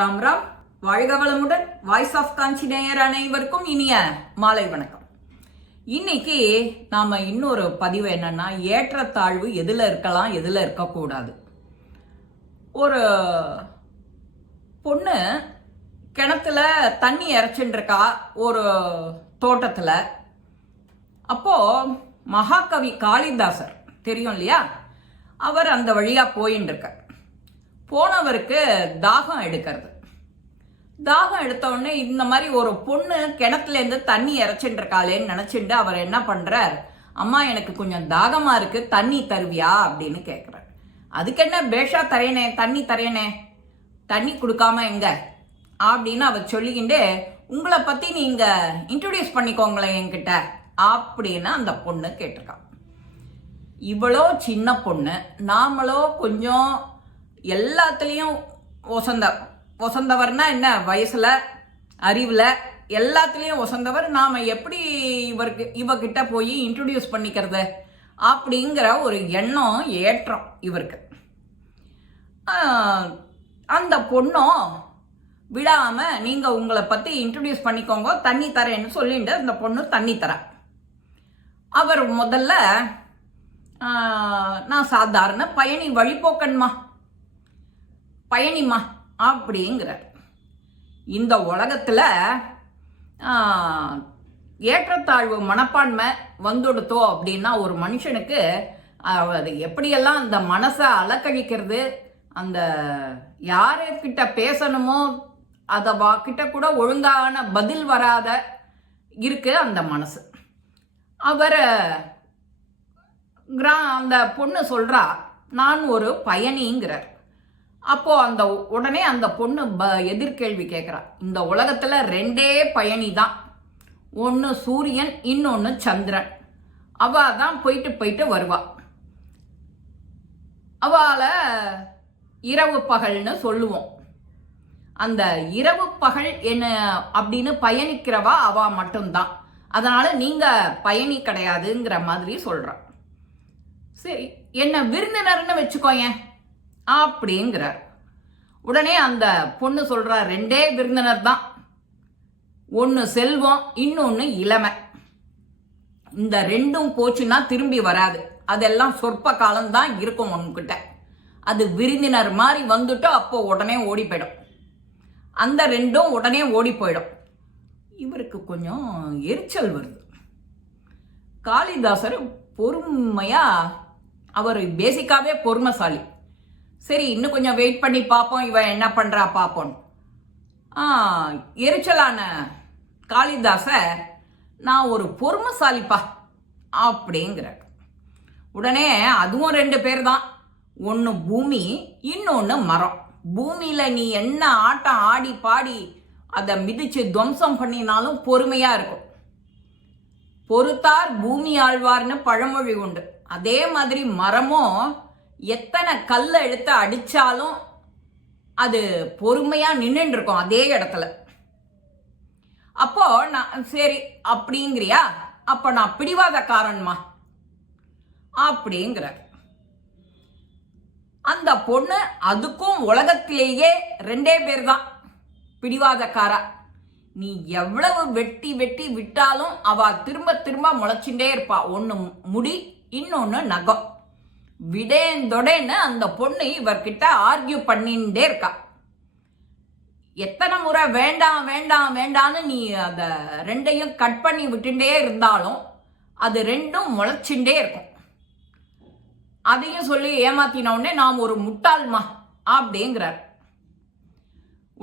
ராம் ராம். வாழ்க வளமுடன். Voice of காஞ்சி நேயர் அனைவருக்கும் இனிய மாலை வணக்கம். இன்னைக்கு நாம இன்னொரு பதிவு என்னன்னா ஏற்றத்தாழ்வு எதுல இருக்கலாம் எதுல இருக்கக்கூடாது. ஒரு பொண்ணு கிணத்துல தண்ணி இறைச்சின்னு இருக்கா ஒரு தோட்டத்தில். அப்போ மகாகவி காளிதாசர் தெரியும் இல்லையா? அவர் அந்த வழியா போயின்னு இருக்கார் போனவருக்கு தாகம் எடுக்கிறது. தாகம் எடுத்த உடனே இந்த மாதிரி ஒரு பொண்ணு கிணத்துலேருந்து தண்ணி இறைச்சிட்டு இருக்காளேன்னு நினச்சிட்டு அவர் என்ன பண்ணுறார் அம்மா எனக்கு கொஞ்சம் தாகமாக இருக்குது தண்ணி தருவியா? அப்படின்னு கேட்குறார் அதுக்கு என்ன பேஷா தரேனே தண்ணி தரேனே தண்ணி கொடுக்காம எங்க? அப்படின்னு அவர் சொல்லிக்கிண்டே உங்களை பற்றி நீங்கள் இன்ட்ரடியூஸ் பண்ணிக்கோங்களேன் என்கிட்ட அப்படின்னு அந்த பொண்ணு கேட்டிருக்கான். இவ்வளோ சின்ன பொண்ணு நாமளோ கொஞ்சம் எல்லாத்துலேயும் ஒசந்த ஒசந்தவர்னா என்ன? வயசுல அறிவில் எல்லாத்துலேயும் ஒசந்தவர் நாம் எப்படி இவருக்கு இவகிட்ட போய் இன்ட்ரடியூஸ் பண்ணிக்கிறது? அப்படிங்கிற ஒரு எண்ணம் ஏற்றம் இவருக்கு. அந்த பொண்ணும் விடாமல் நீங்கள் உங்களை பற்றி இன்ட்ரடியூஸ் பண்ணிக்கோங்க தண்ணி தரேன்னு சொல்லிட்டு அந்த பொண்ணு தண்ணி தர. அவர் முதல்ல நான் சாதாரண பயணி வழிபோக்கன்மா பயணிமா அப்படிங்கிறார். இந்த உலகத்தில் ஏற்றத்தாழ்வு மனப்பான்மை வந்துடுத்தோ அப்படின்னா ஒரு மனுஷனுக்கு அது எப்படியெல்லாம் அந்த மனசை அலக்கழிக்கிறது அந்த யாருக்கிட்ட பேசணுமோ அதை வா கிட்ட கூட ஒழுங்கான பதில் வராத இருக்கு அந்த மனசு. அவர் கிரா அந்த பொண்ணு சொல்கிறா நான் ஒரு பயணிங்கிறார். அப்போ அந்த உடனே அந்த பொண்ணு ப எதிர்கேள்வி கேட்குறா இந்த உலகத்தில் ரெண்டே பயணி தான் ஒன்று சூரியன் இன்னொன்று சந்திரன். அவ தான் போயிட்டு போயிட்டு வருவா. அவளை இரவு பகல்னு சொல்லுவோம். அந்த இரவு பகல் என்ன அப்படின்னு பயணிக்கிறவா அவ மட்டும்தான். அதனால நீங்க பயணி கிடையாதுங்கிற மாதிரி சொல்றான் சரி என்ன விருந்தினர்னு வச்சுக்கோயேன். அப்படிங்கிறார். உடனே அந்த பொண்ணு சொல்றா ரெண்டே விருந்தினர் தான். ஒன்று செல்வம் இன்னொன்று இளமை. இந்த ரெண்டும் போச்சுன்னா திரும்பி வராது. அதெல்லாம் சொற்ப காலம்தான் இருக்கும் உன்கிட்ட. அது விருந்தினர் மாதிரி வந்துட்டு அப்போ உடனே ஓடி போயிடும். அந்த ரெண்டும் உடனே ஓடி போயிடும். இவருக்கு கொஞ்சம் எரிச்சல் வருது. காளிதாசர் பொறுமையாக அவர் பேசிக்காவே பொறுமைசாலி. சரி இன்னும் கொஞ்சம் வெயிட் பண்ணி பார்ப்போம். இவன் என்ன பண்ணுறா பார்ப்போம். ஆ எரிச்சலான காளிதாச நான் ஒரு பொறுமைசாலிப்பா அப்படிங்கிறார். உடனே அதுவும் ரெண்டு பேர் தான் ஒன்று பூமி இன்னொன்று மரம். பூமியில் நீ என்ன ஆட்டம் ஆடி பாடி அதை மிதிச்சு துவம்சம் பண்ணினாலும் பொறுமையாக இருக்கும். பொறுத்தார் பூமி ஆழ்வார்னு பழமொழி உண்டு. அதே மாதிரி மரமும் எத்தனை கல்லை எடுத்து அடித்தாலும் அது பொறுமையாக நின்றுருக்கும் அதே இடத்துல. அப்போ நான் சரி அப்படிங்கிறியா? அப்போ நான் பிடிவாதக்காரன்மா. அப்படிங்கிறார். அந்த பொண்ணு அதுக்கும் உலகத்திலேயே ரெண்டே பேர் தான் பிடிவாதக்காரா. நீ எவ்வளவு வெட்டி வெட்டி விட்டாலும் அவ திரும்ப திரும்ப முளைச்சுட்டே இருப்பா. ஒன்று முடி இன்னொன்று நகம். விடேந்தொடேன்னு அந்த பொண்ணு இவர்கிட்ட ஆர்கியூ பண்ணிட்டே இருக்கா. எத்தனை முறை வேண்டாம் வேண்டாம் வேண்டான்னு நீ அதை ரெண்டையும் கட் பண்ணி விட்டுட்டே இருந்தாலும் அது ரெண்டும் முளைச்சுட்டே இருக்கும். அதையும் சொல்லி ஏமாத்தின உடனே நாம் ஒரு முட்டாள்மா அப்படிங்கிறார்.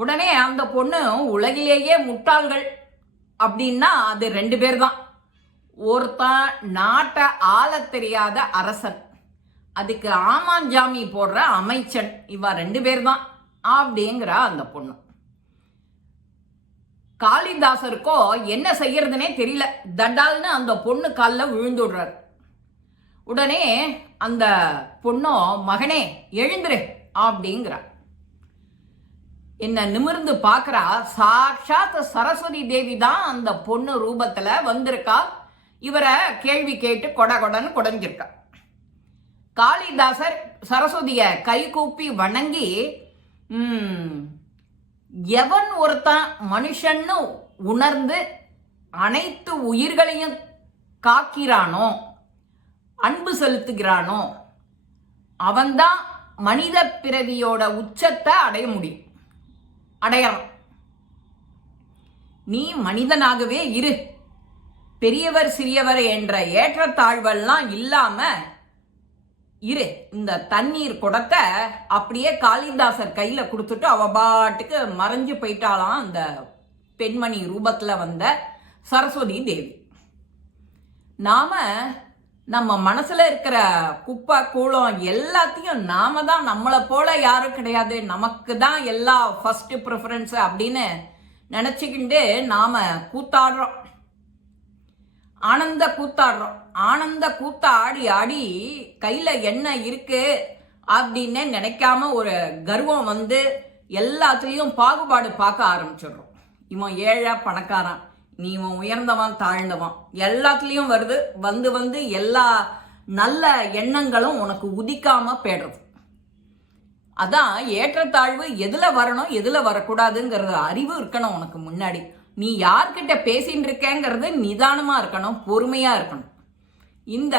உடனே அந்த பொண்ணு உலகிலேயே முட்டாள்கள் அப்படின்னா அது ரெண்டு பேர் தான் ஒருத்தன் நாட்டை ஆள தெரியாத அரசன். அதுக்கு ஆமான் ஜாமி போடுற அமைச்சன். இவா ரெண்டு பேர் தான் அப்படிங்கிறா அந்த பொண்ணு. காளிதாசருக்கோ என்ன செய்யறதுனே தெரியல. தண்டால்னு அந்த பொண்ணு காலில் விழுந்துடுறார். உடனே அந்த பொண்ணோ மகனே எழுந்துரு அப்படிங்கிறா என்ன நிமிர்ந்து பார்க்கறா சாட்சாத் சரஸ்வதி தேவி தான் அந்த பொண்ணு ரூபத்தில் வந்திருக்கா. இவரை கேள்வி கேட்டு கொட கொடன்னு குடஞ்சிருக்கா. காளிதாசர் சரஸ்வதிய கைகூப்பி வணங்கி எவன் ஒருத்தன் மனுஷன்னு உணர்ந்து அனைத்து உயிர்களையும் காக்கிறானோ அன்பு செலுத்துகிறானோ அவன்தான் மனித பிறவியோட உச்சத்தை அடைய முடியும் அடையலாம். நீ மனிதனாகவே இரு. பெரியவர் சிறியவர் என்ற ஏற்றத்தாழ்வெல்லாம் இல்லாமல் இரு இந்த தண்ணீர் குடத்தை அப்படியே காளிதாசர் கையில கொடுத்துட்டு அவ பாட்டுக்கு மறைஞ்சு போயிட்டாலாம் அந்த பெண்மணி ரூபத்துல வந்த சரஸ்வதி தேவி. நாம நம்ம மனசுல இருக்கிற குப்பை கூலம் எல்லாத்தையும் நாம தான் நம்மளை போல யாரும் கிடையாது. நமக்கு தான் எல்லா ஃபர்ஸ்ட் ப்ரிஃபரன்ஸ் அப்படின்னு நினச்சிக்கிண்டு நாம கூத்தாடுறோம். ஆனந்த கூத்தாடுறோம். ஆனந்த கூத்தா ஆடி ஆடி கையில் என்ன இருக்கு அப்படின்னு நினைக்காம ஒரு கர்வம் வந்து எல்லாத்துலேயும் பாகுபாடு பார்க்க ஆரம்பிச்சிடுறோம். இவன் ஏழை பணக்காரன். நீ இவன் உயர்ந்தவன் தாழ்ந்தவன். எல்லாத்துலேயும் வருது. வந்து வந்து எல்லா நல்ல எண்ணங்களும் உனக்கு உதிக்காம போயிடுறது. அதான் ஏற்றத்தாழ்வு எதில் வரணும் எதில் வரக்கூடாதுங்கிறது அறிவு இருக்கணும் உனக்கு முன்னாடி. நீ யார்கிட்ட பேசின்னு இருக்கேங்கிறது நிதானமாக இருக்கணும் பொறுமையாக இருக்கணும். இந்த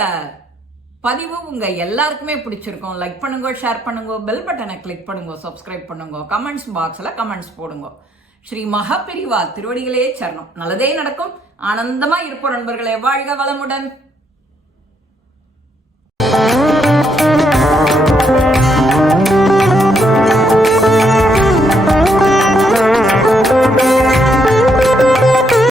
பதிவு உங்கள் எல்லாருக்குமே பிடிச்சிருக்கும். லைக் பண்ணுங்க ஷேர் பண்ணுங்க பெல் பட்டனை கிளிக் பண்ணுங்க சப்ஸ்கிரைப் பண்ணுங்கோ கமெண்ட்ஸ் பாக்ஸில் கமெண்ட்ஸ் போடுங்க. ஸ்ரீ மகாபிரிவா திருவடிகளே சரணம். நல்லதே நடக்கும். ஆனந்தமா இருப்போம் நண்பர்களே. வாழ்க வளமுடன்.